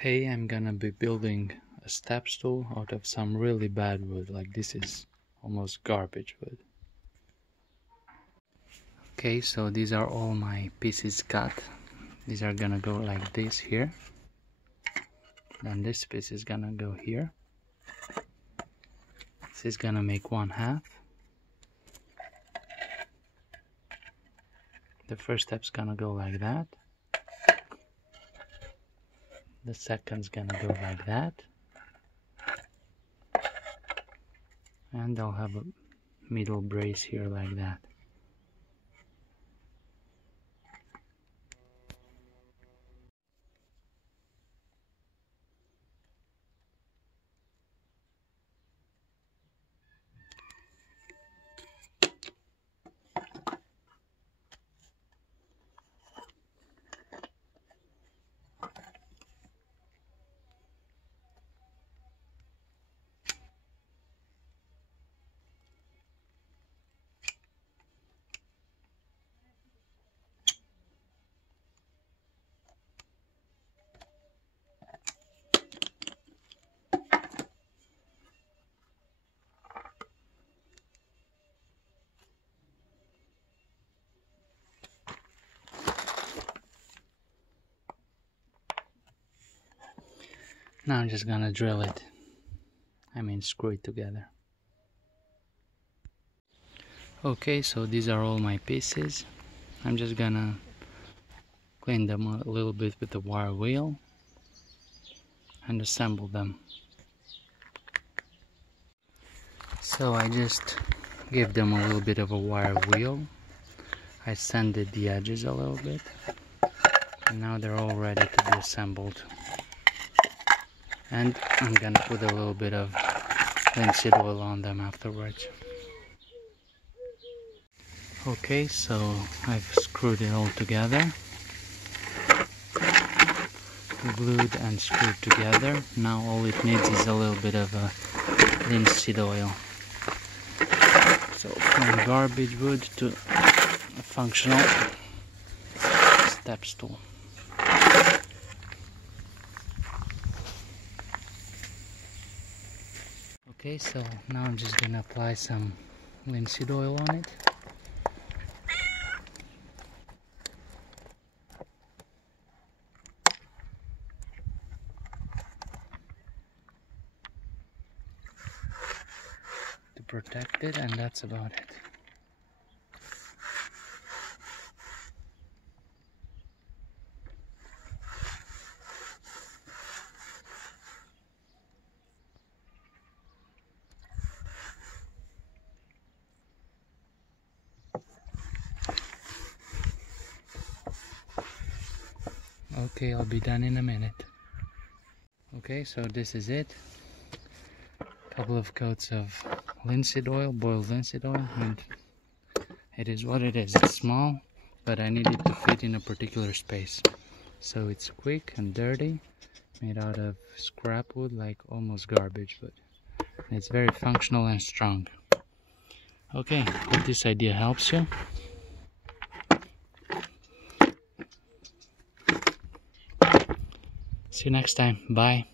Hey, I'm gonna be building a step stool out of some really bad wood. Like, this is almost garbage wood. Okay, so these are all my pieces cut. These are gonna go like this here. Then this piece is gonna go here. This is gonna make one half. The first step's gonna go like that. The second's gonna go like that. And I'll have a middle brace here like that. Now I'm just gonna drill it. Screw it together. Okay, so these are all my pieces. I'm just gonna clean them a little bit with the wire wheel and assemble them. So I just gave them a little bit of a wire wheel. I sanded the edges a little bit, and now they're all ready to be assembled. And I'm gonna put a little bit of linseed oil on them afterwards. Okay, so I've screwed it all together, glued and screwed together. Now all it needs is a little bit of linseed oil. So from garbage wood to a functional step stool. Okay, so now I'm just gonna apply some linseed oil on it. To protect it, and that's about it. Okay, I'll be done in a minute. Okay, so this is it. Couple of coats of linseed oil, boiled linseed oil, and it is what it is. It's small, but I need it to fit in a particular space. So it's quick and dirty, made out of scrap wood, like almost garbage wood. It's very functional and strong. Okay, hope this idea helps you. See you next time. Bye.